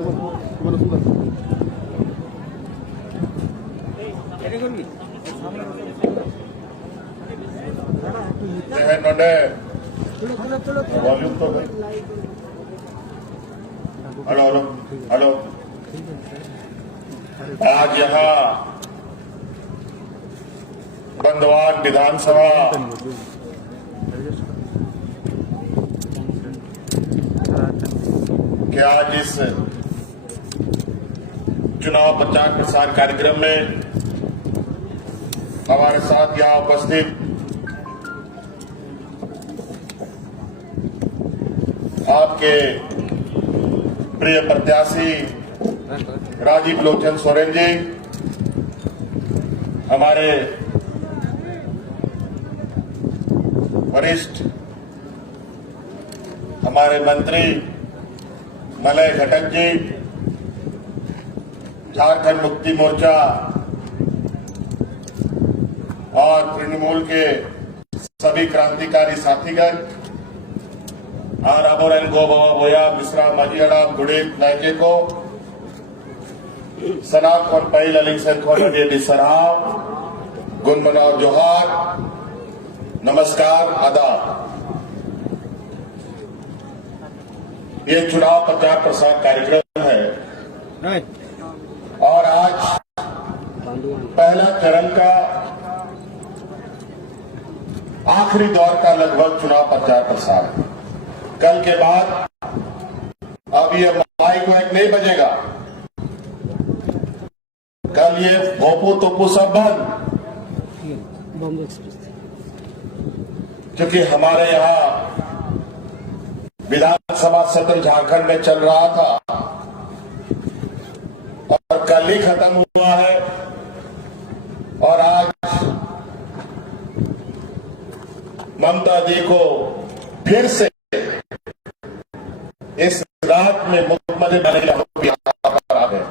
Volume तो hello hello hello. आज यहाँ बंदवान विधानसभा के आज इस चुनाव प्रचार प्रसार कार्यक्रम में हमारे साथ यहाँ उपस्थित आपके प्रिय प्रत्याशी राजीव लोचन सोरेन जी, हमारे वरिष्ठ हमारे मंत्री मलय घटक जी, झारखंड मुक्ति मोर्चा और तृणमूल के सभी क्रांतिकारी साथीगण और अबोरन गोबवा बोया मिश्रा मजियाड़ा गुड़ीत नायके को सनात और पहल अलिंगसन को सराव गुनमनाव जोहार नमस्कार आदाब। ये चुनाव प्रचार प्रसार कार्यक्रम है और आज पहला चरण का आखिरी दौर का लगभग चुनाव प्रचार प्रसार। कल के बाद अब ये माइक वाइक नहीं बजेगा, कल ये भोपू तोपू सब बंद, क्योंकि हमारे यहाँ विधानसभा सत्र झारखंड में चल रहा था और कल ही खत्म हुआ है और आज ममता जी को फिर से इस रात में मुख्यमंत्री बनने यहाँ पर आ गए।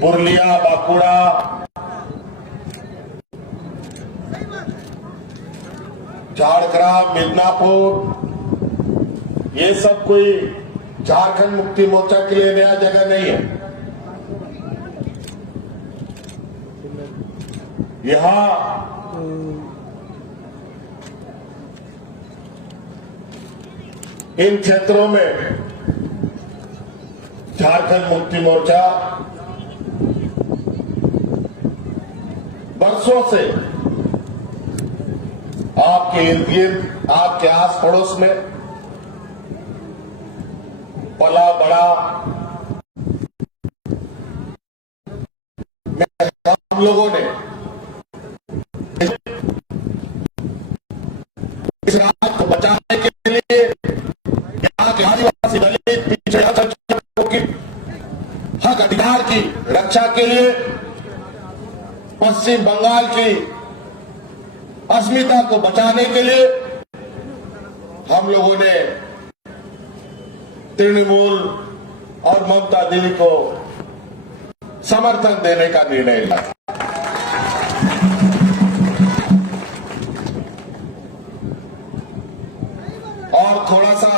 पुरलिया, बांकुड़ा, झारग्राम, मिदनापुर, ये सब कोई झारखंड मुक्ति मोर्चा के लिए नया जगह नहीं है। यहां इन क्षेत्रों में झारखंड मुक्ति मोर्चा वर्षों से आपके इर्द गिर्द, आपके आस पड़ोस में पला बड़ा। हम लोगों ने इस राज को बचाने के लिए यहाँ के आदिवासी दलित पिछड़ा की हक अधिकार की रक्षा के लिए, पश्चिम बंगाल की अस्मिता को बचाने के लिए हम लोगों ने तृणमूल और ममता दीदी को समर्थन देने का निर्णय लिया। और थोड़ा सा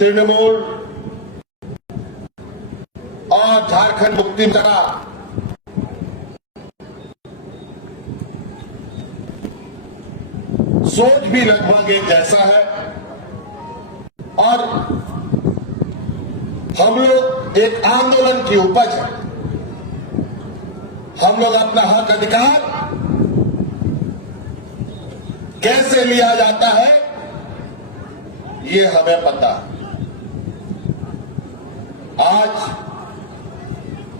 तृणमूल और झारखंड मुक्ति मोर्चा सोच भी लगभग एक जैसा है और हम लोग एक आंदोलन की उपज है। हम लोग अपना हक अधिकार कैसे लिया जाता है ये हमें पता है। आज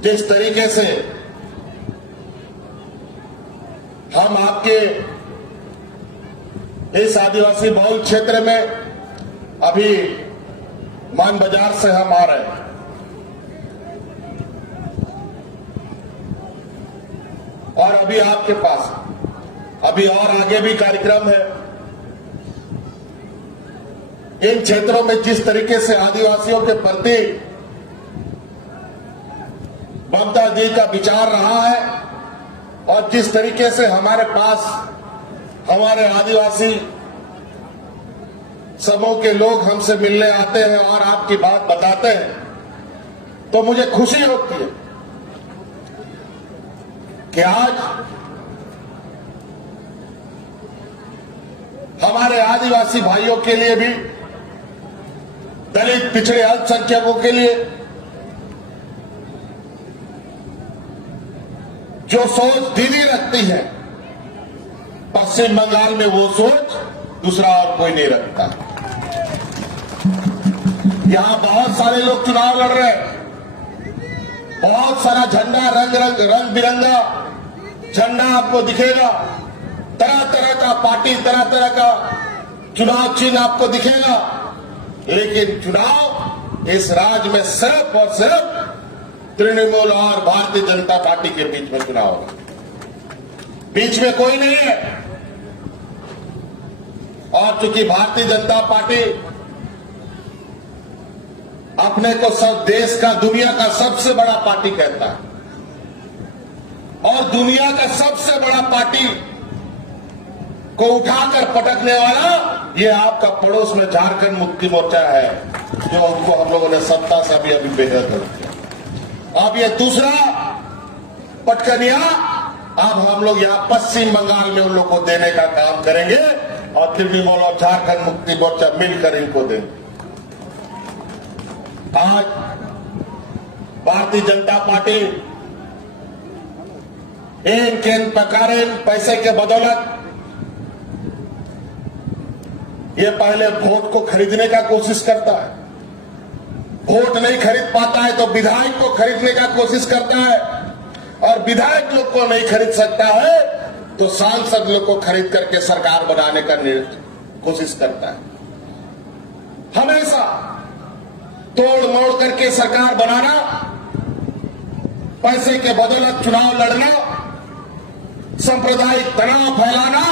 जिस तरीके से हम आपके इस आदिवासी बहुल क्षेत्र में अभी मान बाजार से हम आ रहे हैं और अभी आपके पास अभी और आगे भी कार्यक्रम है। इन क्षेत्रों में जिस तरीके से आदिवासियों के प्रति ममता जी का विचार रहा है और जिस तरीके से हमारे पास हमारे आदिवासी समूह के लोग हमसे मिलने आते हैं और आपकी बात बताते हैं तो मुझे खुशी होती है कि आज हमारे आदिवासी भाइयों के लिए भी, दलित पिछड़े अल्पसंख्यकों के लिए जो सोच दीदी रखती है, पश्चिम बंगाल में वो सोच दूसरा और कोई नहीं रखता। यहां बहुत सारे लोग चुनाव लड़ रहे हैं, बहुत सारा झंडा रंग बिरंगा झंडा आपको दिखेगा, तरह तरह का पार्टी, तरह तरह का चुनाव चिन्ह आपको दिखेगा, लेकिन चुनाव इस राज्य में सिर्फ और सिर्फ तृणमूल और भारतीय जनता पार्टी के बीच में चुनाव होगा, बीच में कोई नहीं है। और चूंकि भारतीय जनता पार्टी अपने को सब देश का, दुनिया का सबसे बड़ा पार्टी कहता है और दुनिया का सबसे बड़ा पार्टी को उठाकर पटकने वाला ये आपका पड़ोस में झारखंड मुक्ति मोर्चा है, जो उनको हम लोगों ने सत्ता से अभी बेहद कर दिया। अब ये दूसरा पटकनिया अब हम लोग यहाँ पश्चिम बंगाल में उन लोग को देने का काम करेंगे और तृणमूल और झारखंड मुक्ति मोर्चा मिलकर इनको देंगे। आज भारतीय जनता पार्टी इन किन प्रकार पैसे के बदौलत ये पहले वोट को खरीदने का कोशिश करता है, वोट नहीं खरीद पाता है तो विधायक को खरीदने का कोशिश करता है, और विधायक लोग को नहीं खरीद सकता है तो सांसद लोग को खरीद करके सरकार बनाने का कोशिश करता है। हमेशा तोड़ मोड़ करके सरकार बनाना, पैसे के बदौलत चुनाव लड़ना, सांप्रदायिक तनाव फैलाना,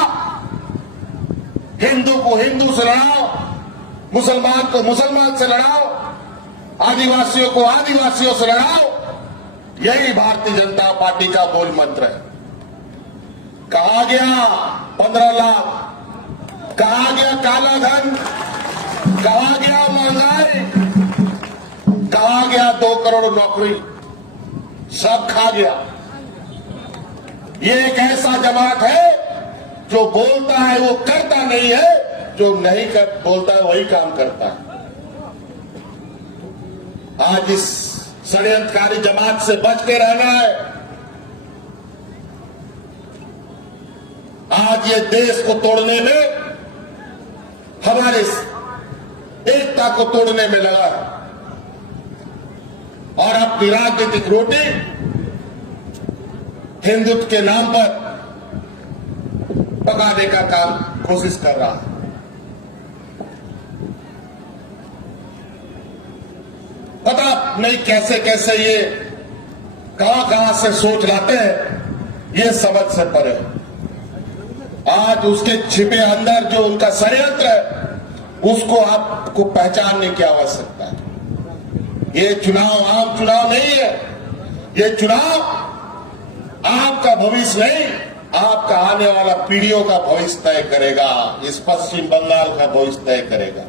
हिंदू को हिंदू से लड़ाओ, मुसलमान को मुसलमान से लड़ाओ, आदिवासियों को आदिवासियों से लड़ाओ, यही भारतीय जनता पार्टी का मूल मंत्र है। कहा गया 15 लाख, कहा गया काला धन, कहा गया महंगाई, कहा गया 2 करोड़ नौकरी, सब खा गया। ये एक ऐसा जमात है जो बोलता है वो करता नहीं है, जो नहीं कर बोलता है वही काम करता है। आज इस षड्यंत्रकारी जमात से बच के रहना है। आज ये देश को तोड़ने में, हमारे एकता को तोड़ने में लगा है और अपनी राजनीतिक रोटी हिंदुत्व के नाम पर पकाने का काम कोशिश कर रहा है। पता नहीं कैसे कैसे ये कहां से सोच लाते हैं, ये समझ से परे। आज उसके छिपे अंदर जो उनका षड्यंत्र है उसको आपको पहचानने की आवश्यकता है। ये चुनाव आम चुनाव नहीं है, ये चुनाव आपका भविष्य नहीं, आपका आने वाला पीढ़ियों का भविष्य तय करेगा, इस पश्चिम बंगाल का भविष्य तय करेगा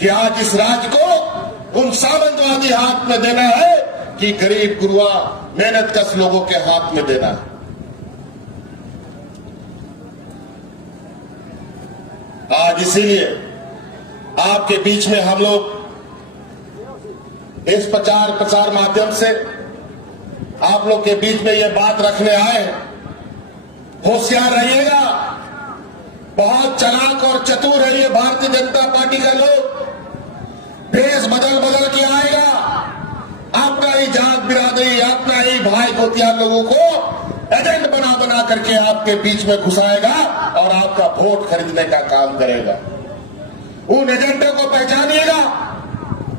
कि आज इस राज्य को उन सामंतवादी हाथ में देना है कि गरीब गुरुआ मेहनतकश लोगों के हाथ में देना है। आज इसीलिए आपके बीच में हम लोग इस प्रचार माध्यम से आप लोग के बीच में ये बात रखने आए। होशियार रहिएगा, बहुत चालाक और चतुर है ये भारतीय जनता पार्टी का लोग। भेष बदल बदल के आएगा, अपना ही जात बिरादरी, अपना ही भाई गोतिया लोगों को एजेंट बना करके आपके बीच में घुसाएगा और आपका वोट खरीदने का काम करेगा। उन एजेंटों को पहचानिएगा।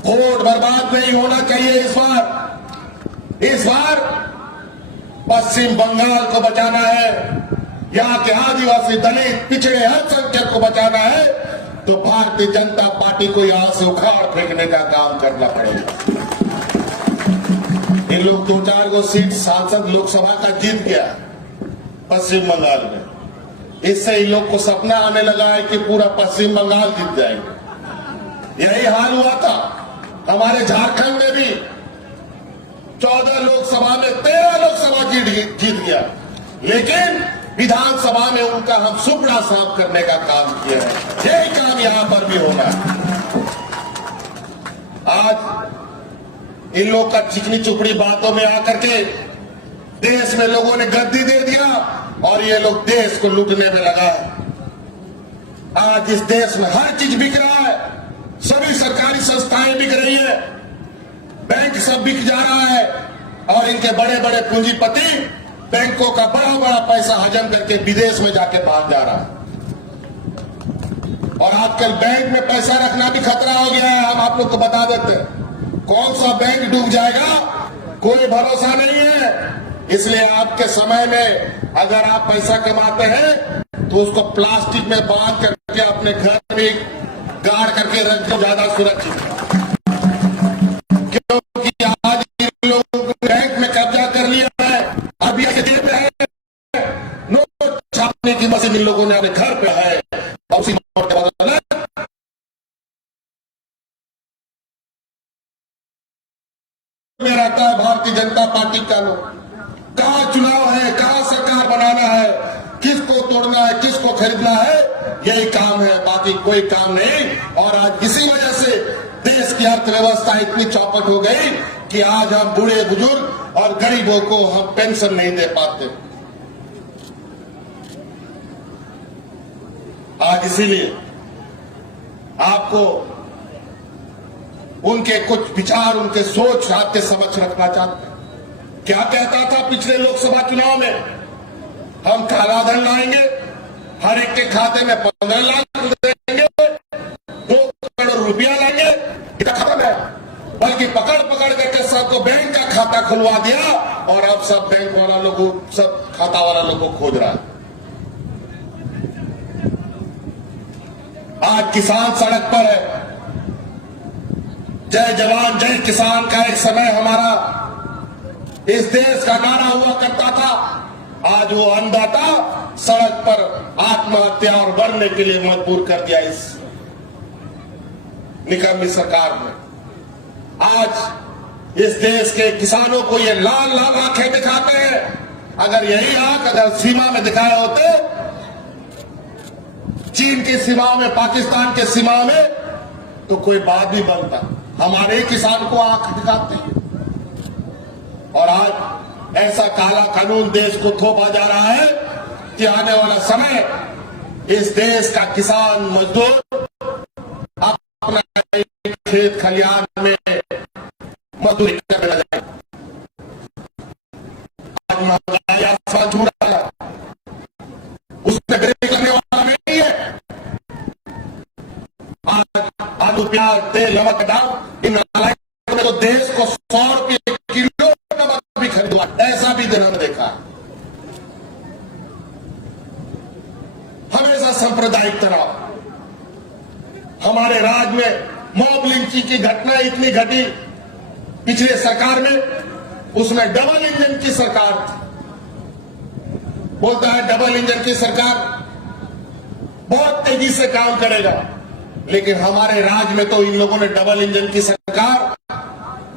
वोट बर्बाद नहीं होना चाहिए इस बार पश्चिम बंगाल को बचाना है, यहाँ के आदिवासी दलित पिछड़े अल्पसंख्यक को बचाना है, तो भारतीय जनता पार्टी को यहां से उखाड़ फेंकने का काम करना पड़ेगा। इन लोग 2-4 सीट सांसद लोकसभा का जीत गया पश्चिम बंगाल में, इससे इन लोग को सपना आने लगा है कि पूरा पश्चिम बंगाल जीत जाएंगे। यही हाल हुआ था हमारे झारखंड में भी। 14 लोकसभा में 13 लोकसभा जीत गया, लेकिन विधानसभा में उनका हम सुपड़ा साफ करने का काम किया है। यही काम यहां पर भी होगा। आज इन लोग का चिकनी चुपड़ी बातों में आकर के देश में लोगों ने गद्दी दे दिया और ये लोग देश को लूटने में लगा है। आज इस देश में हर चीज बिक रहा है, सभी सरकारी संस्थाएं बिक रही है, बैंक सब बिक जा रहा है और इनके बड़े बड़े पूंजीपति बैंकों का बड़ा बड़ा पैसा हजम करके विदेश में जाके भाग जा रहा है। और आजकल बैंक में पैसा रखना भी खतरा हो गया है। हम आप लोग को बता देते हैं, कौन सा बैंक डूब जाएगा कोई भरोसा नहीं है। इसलिए आपके समय में अगर आप पैसा कमाते हैं तो उसको प्लास्टिक में बांध करके अपने घर में गाड़ करके रख दो, ज्यादा सुरक्षित है। क्योंकि आज इन लोगों को बैंक में कब्जा कर लिया है। अब ये देते हैं नोट छापने की मशीन इन लोगों ने अपने घर पे है और उसी नोट के बदले में रहता है भारतीय जनता पार्टी का लोग। कहां चुनाव है, कहां सरकार बनाना है, किसको तोड़ना है, किसको खरीदना है, यही काम है, बाकी कोई काम नहीं। और आज इसी वजह से देश की अर्थव्यवस्था इतनी चौपट हो गई कि आज हम बूढ़े बुजुर्ग और गरीबों को हम पेंशन नहीं दे पाते। आज इसीलिए आपको उनके कुछ विचार, उनके सोच आपके समझ रखना चाहते हैं। क्या कहता था पिछले लोकसभा चुनाव में, हम काला धन लाएंगे, हर एक के खाते में 15 लाख देंगे, 2 करोड़ रुपया लाएंगे, खत्म है। बल्कि पकड़ पकड़ करके सबको बैंक का खाता खुलवा दिया और अब सब बैंक वाला लोगों, सब खाता वाला लोगों को खोज रहा है। आज किसान सड़क पर है। जय जवान जय किसान का एक समय हमारा इस देश का नारा हुआ करता था। आज वो अन्नदाता सड़क पर आत्महत्या और मरने के लिए मजबूर कर दिया इस निकम्मी सरकार ने। आज इस देश के किसानों को ये लाल लाल आंखें दिखाते हैं। अगर यही आंख अगर सीमा में दिखाए होते, चीन की सीमा में, पाकिस्तान के सीमा में, तो कोई बात भी बनता। हमारे किसान को आंख दिखाते हैं। और आज ऐसा काला कानून देश को थोपा जा रहा है कि आने वाला समय इस देश का किसान मजदूर अपना खेत खलिहान में मजदूरी करने लगे। आज महंगाई आसमान छू रहा है, उसमें ब्रेक लगने वाला नहीं है। आज आलू प्याज तेल नमक का दाम इन नालायकों ने तो देश को 100 रुपये किलो नमक भी खरीदवा, ऐसा भी दिन हमने देखा। हमेशा सांप्रदायिक तनाव। हमारे राज्य में मॉब लिंचिंग की घटना इतनी घटी पिछले सरकार में, उसमें डबल इंजन की सरकार थी। बोलता है डबल इंजन की सरकार बहुत तेजी से काम करेगा, लेकिन हमारे राज्य में तो इन लोगों ने डबल इंजन की सरकार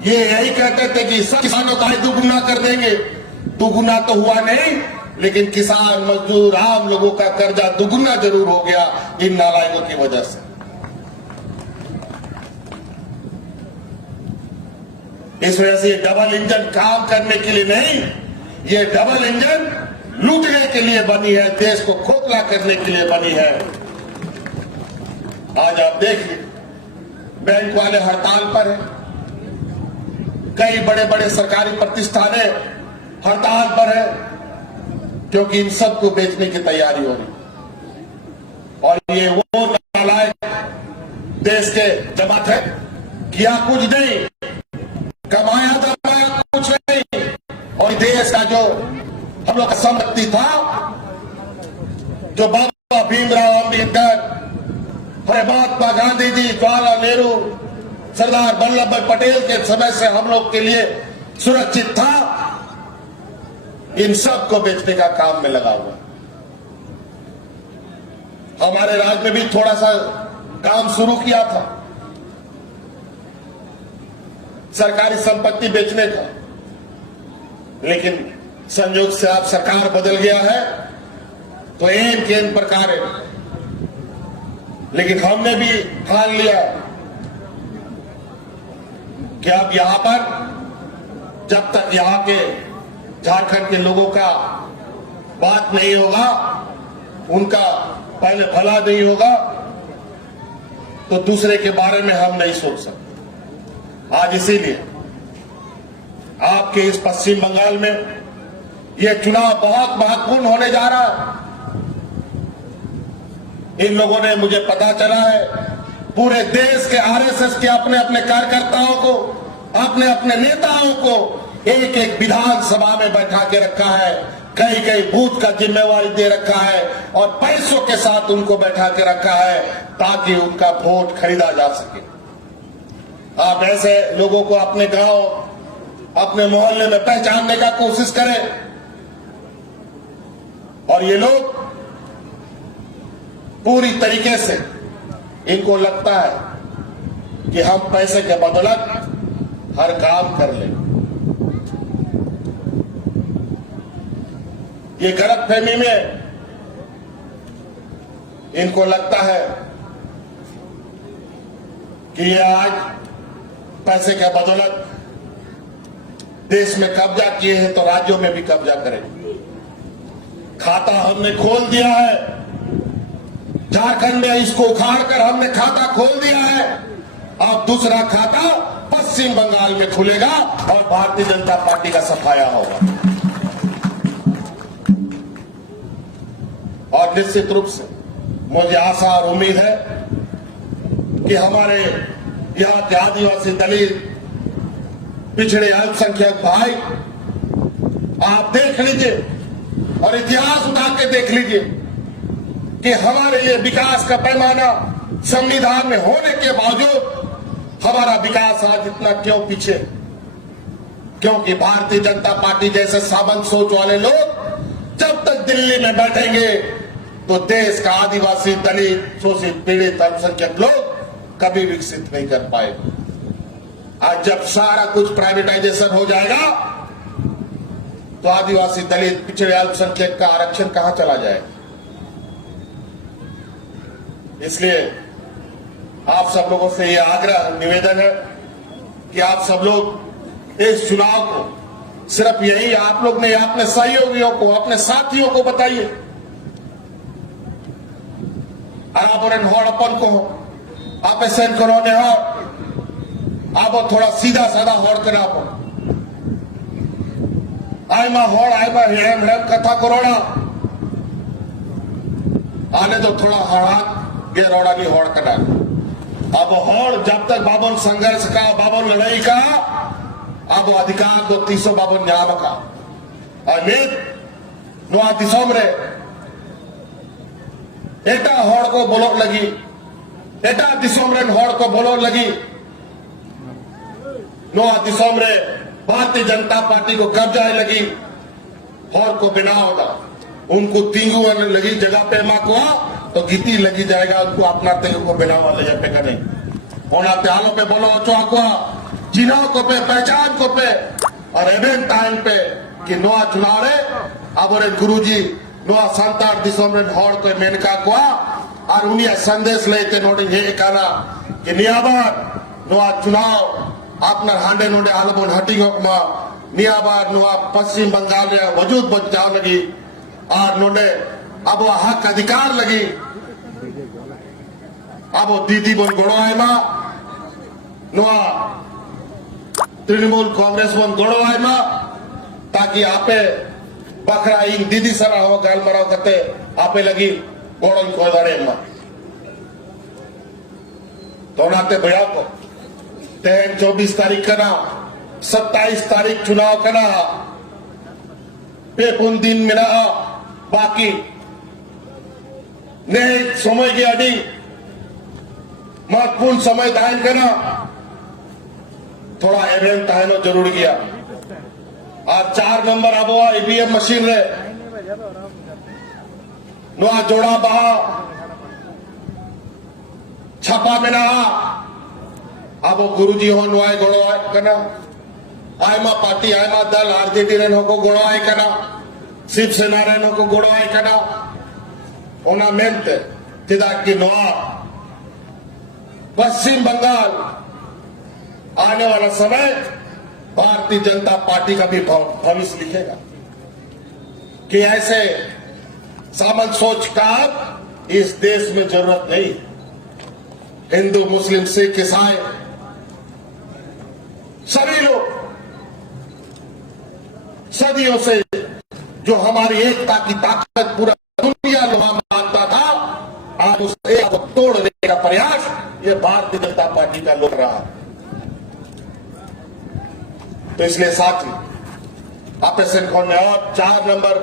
ये यही कहते थे कि सब किसानों का दुगुना कर देंगे। दुगुना तो हुआ नहीं, लेकिन किसान मजदूर आम लोगों का कर्जा दुगुना जरूर हो गया इन नालायकों की वजह से। इस वजह से ये डबल इंजन काम करने के लिए नहीं, ये डबल इंजन लूटने के लिए बनी है, देश को खोखला करने के लिए बनी है। आज आप देखिए बैंक वाले हड़ताल पर हैं, कई बड़े बड़े सरकारी प्रतिष्ठानें हड़ताल पर है, क्योंकि इन सबको बेचने की तैयारी हो रही। और ये वो नालायक देश के जमात है, किया कुछ नहीं, कमाया दबाया कुछ नहीं, और देश का जो हम लोग का संपत्ति था, जो बाबा भीमराव अम्बेडकर, महात्मा गांधी जी, जवाहरलाल नेहरू, सरदार वल्लभ भाई पटेल के समय से हम लोग के लिए सुरक्षित था, इन सब को बेचने का काम में लगा हुआ। हमारे राज्य में भी थोड़ा सा काम शुरू किया था सरकारी संपत्ति बेचने का, लेकिन संयोग से अब सरकार बदल गया है तो एन के एन प्रकार है। लेकिन हमने भी ठान लिया कि अब यहां पर जब तक यहां के झारखंड के लोगों का बात नहीं होगा, उनका पहले भला नहीं होगा, तो दूसरे के बारे में हम नहीं सोच सकते। आज इसीलिए आपके इस पश्चिम बंगाल में यह चुनाव बहुत महत्वपूर्ण होने जा रहा है। इन लोगों ने, मुझे पता चला है, पूरे देश के आरएसएस के अपने अपने कार्यकर्ताओं को, अपने अपने नेताओं को एक एक विधानसभा में बैठा के रखा है, कई कई बूथ का जिम्मेवारी दे रखा है और पैसों के साथ उनको बैठा के रखा है ताकि उनका वोट खरीदा जा सके। आप ऐसे लोगों को अपने गांव, अपने मोहल्ले में पहचानने का कोशिश करें और ये लोग पूरी तरीके से, इनको लगता है कि हम पैसे के बदौलत हर काम कर लें। ये गलतफहमी में इनको लगता है कि ये आज पैसे के बदौलत देश में कब्जा किए हैं तो राज्यों में भी कब्जा करेंगे। खाता हमने खोल दिया है, झारखंड में इसको उखाड़कर हमने खाता खोल दिया है। अब दूसरा खाता पश्चिम बंगाल में खुलेगा और भारतीय जनता पार्टी का सफाया होगा। और निश्चित रूप से मुझे आशा और उम्मीद है कि हमारे यहाँ के आदिवासी, दलित, पिछड़े अल्पसंख्यक भाई, आप देख लीजिए और इतिहास उठा के देख लीजिए कि हमारे ये विकास का पैमाना संविधान में होने के बावजूद हमारा विकास आज इतना क्यों पीछे? क्योंकि भारतीय जनता पार्टी जैसे सामंत सोच वाले लोग जब तक दिल्ली में बैठेंगे तो देश का आदिवासी, दलित, शोषित, पीड़ित, अल्पसंख्यक लोग कभी विकसित नहीं कर पाएंगे। आज जब सारा कुछ प्राइवेटाइजेशन हो जाएगा तो आदिवासी, दलित, पिछड़े, अल्पसंख्यक का आरक्षण कहां चला जाएगा? इसलिए आप सब लोगों से यह आग्रह, निवेदन है कि आप सब लोग इस चुनाव को सिर्फ यही आप लोग ने अपने सहयोगियों को, अपने साथियों को बताइए। अपन को आप सेंड करो ने आप थोड़ा सीधा साधा होड़ करना आयमा होड़, आयमा हेम हेम कथा करोड़ा आने तो थोड़ा हड़ात गे रोड़ा नहीं होड़ करना। अब होड़ जब तक बाबन संघर्ष का, बाबन लड़ाई का, अब अधिकार दो 300 बाबन न्याम का अमित नुआ दिसोम रे एटा होड़ को बोलो लगी, एटा दिसोम रे होड़ को बोलो लगी नुआ दिसोम रे भारतीय जनता पार्टी को कब्जा लगी, होड़ को बिना होगा उनको तींगू लगी जगह पे माँ को तो गीती लगी जाएगा, उनको अपना तेल को बिना वाले जब पे करें होना त्यालों पे बोलो चौकुआ चिन्हों को पे, पहचान को पे और एवें टाइम पे कि नोआ चुनाव रे अब गुरुजी नोआ संतार दिसोम रे होड़ को मेनका को और उन्हें संदेश लेते नोटे ये कहना कि नियाबार नोआ चुनाव अपना हांडे नोडे आलबोन हटिंगो मा नियाबार नोआ पश्चिम बंगाल रे वजूद बचाव लगी और नोडे अब वो हक अधिकार लगी, अब वो दीदी बन गोड़ो आए मां नोआ तृणमूल कांग्रेस बन गोड़ो आए मां ताकि आपे बकरा इन दीदी सरा हो गाल मराव करते आपे लगी गोड़ो को दड़े मां तो नाते भैया को 24 तारीख का ना 27 तारीख चुनाव करना पे पुन दिन मिला बाकी ने समय की अड़ी महत्वपूर्ण समय दायन करना थोड़ा एवं ताहनो जरूरी किया और 4 नंबर अब ईवीएम मशीन रे नुआ जोड़ा बहा सपा में ना अब गुरुजी हो नुआय गोड़ो आय कना आयमा पार्टी आयमा दल आरजेडी रेनो को गोड़ो आय कना शिवसेना रेनो को गोड़ो आय कना ओना मेंट चिदा की नोआ पश्चिम बंगाल आने वाला समय भारतीय जनता पार्टी का भी भविष्य लिखेगा कि ऐसे सामंत सोच का इस देश में जरूरत नहीं। हिंदू मुस्लिम सिख ईसाई सभी लोग सदियों से जो हमारी एकता की ताकत पूरा दुनिया मानता था, आज उस एकता को तोड़ने का प्रयास ये भारतीय जनता पार्टी का लोग रहा। तो इसलिए साथी ऑपरेशन खोलने और 4 नंबर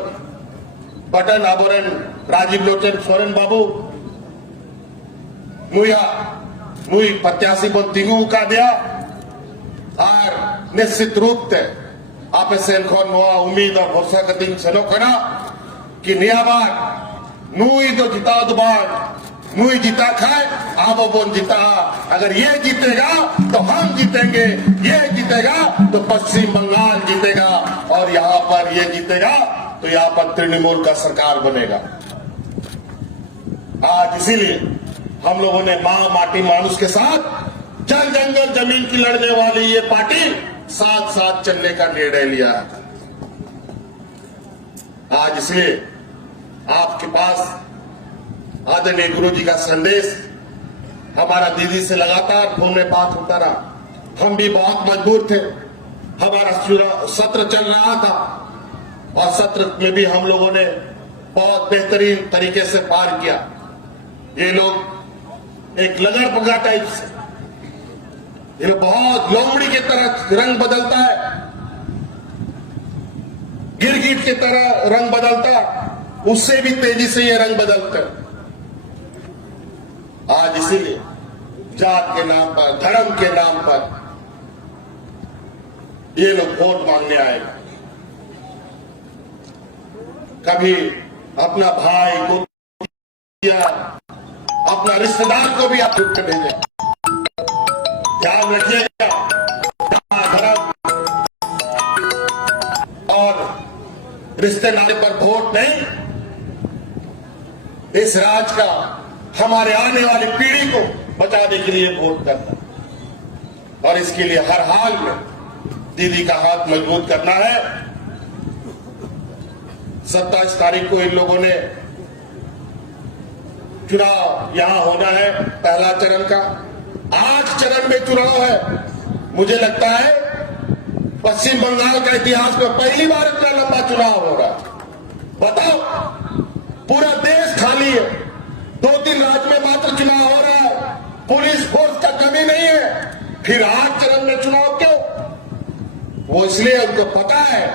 बटन आबोरन राजीव लोचन सोरेन बाबू मुई प्रत्याशी को तिगु का दिया और निश्चित रूप से ऑपरेशन खोल नोआ उम्मीद और भरोसा का दिन चलो करा कि नियाबान नुई तो जिता दुबान मुई जीता खाए आप बोन जीता। अगर ये जीतेगा तो हम जीतेंगे, ये जीतेगा तो पश्चिम बंगाल जीतेगा और यहां पर ये जीतेगा तो यहां पर तृणमूल का सरकार बनेगा। आज इसीलिए हम लोगों ने मां माटी मानुष के साथ जल जंगल जमीन की लड़ने वाली ये पार्टी साथ साथ चलने का निर्णय लिया है। आज इसलिए आपके पास आदरणीय गुरु जी का संदेश हमारा दीदी से लगातार फोन में बात होता रहा। हम भी बहुत मजबूर थे, हमारा सत्र चल रहा था और सत्र में भी हम लोगों ने बहुत बेहतरीन तरीके से पार किया। ये लोग एक लगड़ पगा टाइप से, ये बहुत लोमड़ी की तरह रंग बदलता है, गिरगिट की तरह रंग बदलता है, उससे भी तेजी से ये रंग बदलता है। आज इसीलिए जात के नाम पर, धर्म के नाम पर ये लोग वोट मांगने आएगा। कभी अपना भाई को या अपना रिश्तेदार को भी आप रुक कर भेजें। ध्यान रखिएगा, धर्म और रिश्ते नाते पर वोट नहीं, इस राज का हमारे आने वाली पीढ़ी को बचाने के लिए वोट करना और इसके लिए हर हाल में दीदी का हाथ मजबूत करना है। 27 तारीख को इन लोगों ने चुनाव यहां होना है, पहला चरण का 8 चरण में चुनाव है। मुझे लगता है पश्चिम बंगाल का इतिहास में पहली बार इतना लंबा चुनाव हो रहा है। बताओ, पूरा देश खाली है, 2-3 राज्य में मात्र चुनाव हो रहा है, पुलिस फोर्स का कमी नहीं है, फिर 8 चरण में चुनाव क्यों? वो इसलिए उनको पता है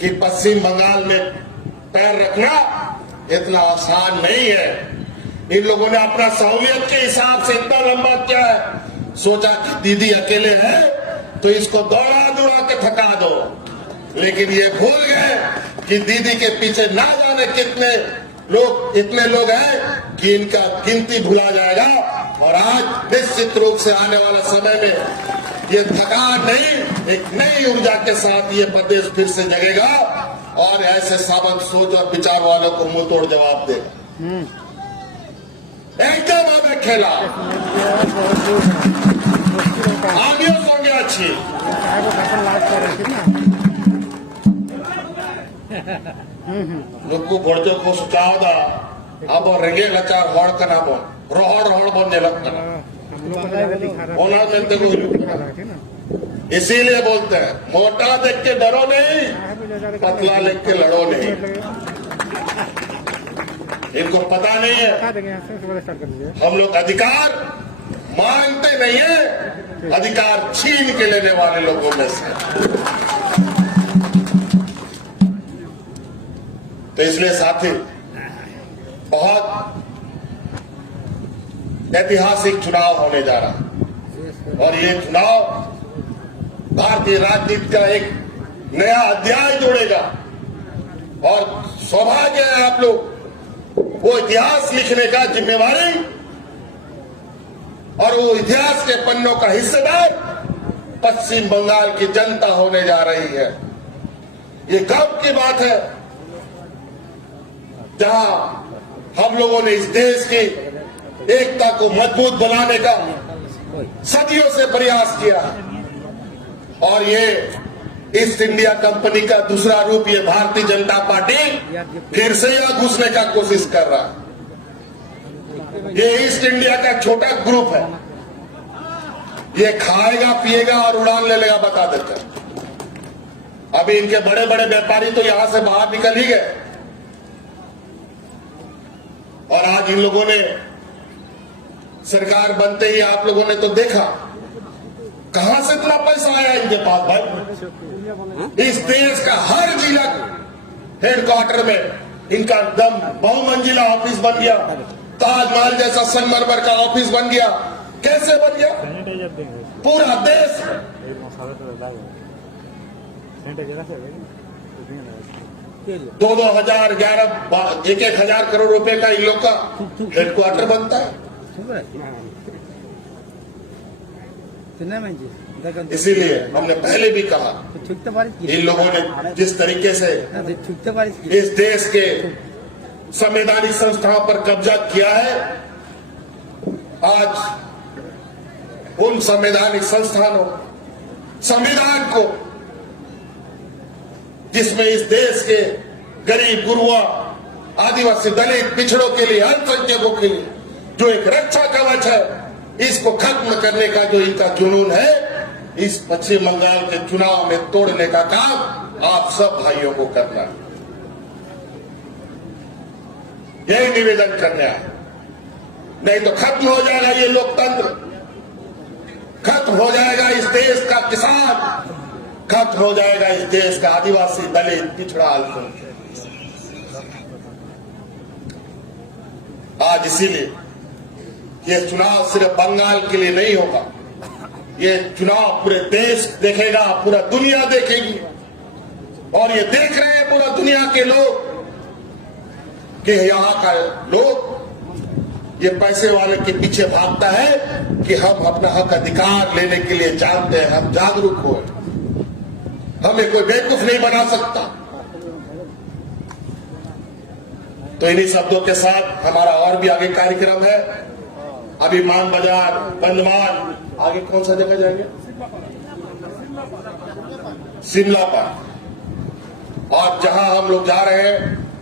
कि पश्चिम बंगाल में पैर रखना इतना आसान नहीं है। इन लोगों ने अपना सहूलियत के हिसाब से इतना लंबा किया है, सोचा कि दीदी अकेले है तो इसको दौड़ा के थका दो, लेकिन ये भूल गए कि दीदी के पीछे ना जाने कितने लोग, इतने लोग हैं कि इनका गिनती भुला जाएगा। और आज निश्चित रूप से आने वाला समय में ये थकान नहीं, एक नई ऊर्जा के साथ ये प्रदेश फिर से जगेगा और ऐसे सामंत सोच और विचार वालों को मुंह तोड़ जवाब देगा। एकदम हमें खेला आगे होंगे अच्छी नुक्कू घोड़ते को सुचावदा अब रेंगे लचार हॉड़ कना बो रोहड़ बनने लगता होना मिलते को इसीलिए बोलते हैं मोटा देख के डरो नहीं, पतला देख के लड़ो नहीं। इनको पता नहीं है हम लोग अधिकार मांगते नहीं है, अधिकार छीन के लेने वाले लोगों में से। तो इसलिए साथी, बहुत ऐतिहासिक चुनाव होने जा रहा है और ये चुनाव भारतीय राजनीति का एक नया अध्याय जोड़ेगा और सौभाग्य है आप लोग वो इतिहास लिखने का जिम्मेवारी और वो इतिहास के पन्नों का हिस्सेदार पश्चिम बंगाल की जनता होने जा रही है। ये गर्व की बात है, जहां हम लोगों ने इस देश की एकता को मजबूत बनाने का सदियों से प्रयास किया, और ये ईस्ट इंडिया कंपनी का दूसरा रूप ये भारतीय जनता पार्टी फिर से यहां घुसने का कोशिश कर रहा है। ये ईस्ट इंडिया का छोटा ग्रुप है, ये खाएगा पिएगा और उड़ान ले लेगा, बता देते हैं। अभी इनके बड़े बड़े व्यापारी तो यहां से बाहर निकल ही गए, और आज इन लोगों ने सरकार बनते ही आप लोगों ने तो देखा कहां से इतना पैसा आया इनके पास भाई। इस देश का हर जिला हेडक्वार्टर में इनका दम बहुमंजिला ऑफिस बन गया, ताजमहल जैसा संगमरमर का ऑफिस बन गया। कैसे बन गया? पूरा देश 2,000 11 1,000 करोड़ रुपए का इन लोग का हेडक्वार्टर बनता है। इसीलिए हमने पहले भी कहा, इन लोगों ने जिस तरीके से इस देश के संवैधानिक संस्थाओं पर कब्जा किया है, आज उन संवैधानिक संस्थानों संविधान को, जिसमें इस देश के गरीब गुरुआ आदिवासी दलित पिछड़ों के लिए अल्पसंख्यकों के लिए जो एक रक्षा कवच है, इसको खत्म करने का जो इनका जुनून है, इस पश्चिम बंगाल के चुनाव में तोड़ने का काम आप सब भाइयों को करना है। यही निवेदन करने आए, नहीं तो खत्म हो जाएगा ये लोकतंत्र, खत्म हो जाएगा इस देश का किसान, खत्म हो जाएगा इस देश का आदिवासी दलित पिछड़ा अल्पसंख्यक। आज इसीलिए ये चुनाव सिर्फ बंगाल के लिए नहीं होगा, ये चुनाव पूरे देश देखेगा, पूरा दुनिया देखेगी, और ये देख रहे हैं पूरा दुनिया के लोग कि यहाँ का लोग ये पैसे वाले के पीछे भागता है कि हम अपना हक अधिकार लेने के लिए जानते हैं, हम जागरूक हो, हमें कोई बेवकूफ नहीं बना सकता। तो इन्हीं शब्दों के साथ हमारा और भी आगे कार्यक्रम है। अभी मान बाजार, बंधमान, आगे कौन सा जगह जाएंगे? शिमला पार्क। और जहां हम लोग जा रहे हैं,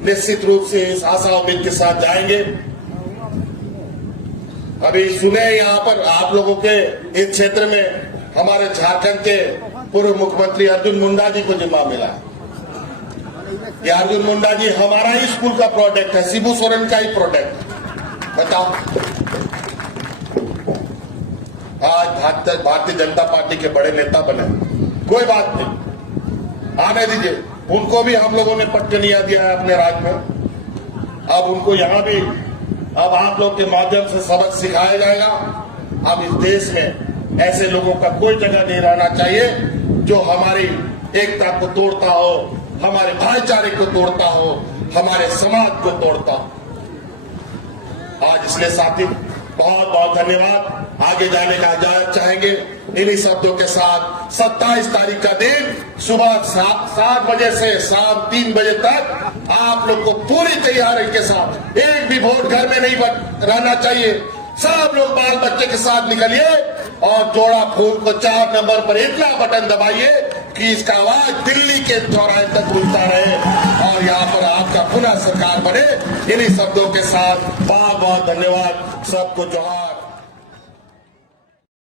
निश्चित रूप से इस आशा उम्मीद के साथ जाएंगे। अभी सुने यहाँ पर आप लोगों के इस क्षेत्र में हमारे झारखंड के पूर्व मुख्यमंत्री अर्जुन मुंडा जी को जिम्मा मिला है। ये अर्जुन मुंडा जी हमारा ही स्कूल का प्रोडक्ट है, शिबू सोरेन का ही प्रोडक्ट। बताओ, आज भारतीय जनता पार्टी के बड़े नेता बने, कोई बात नहीं, आने दीजिए, उनको भी हम लोगों ने पटकनिया दिया है अपने राज्य में। अब उनको यहाँ भी अब आप लोग के माध्यम से सबक सिखाया जाएगा। अब इस देश में ऐसे लोगों का कोई जगह नहीं रहना चाहिए जो हमारी एकता को तोड़ता हो, हमारे भाईचारे को तोड़ता हो, हमारे समाज को तोड़ता हो। आज इसलिए साथी बहुत बहुत धन्यवाद। आगे जाने का इजाजत चाहेंगे। इन्हीं शब्दों के साथ 27 तारीख का दिन सुबह 7 बजे से शाम 3 बजे तक आप लोग को पूरी तैयारी के साथ, एक भी वोट घर में नहीं रहना चाहिए, सब लोग बाल बच्चे के साथ निकलिए और जोड़ा फूल को 4 नंबर पर इतना बटन दबाइए कि इसका आवाज दिल्ली के चौराहे तक गूंजता रहे और यहाँ पर आपका पुनः सरकार बने। इन्हीं शब्दों के साथ बहुत बहुत धन्यवाद, सबको जोहार।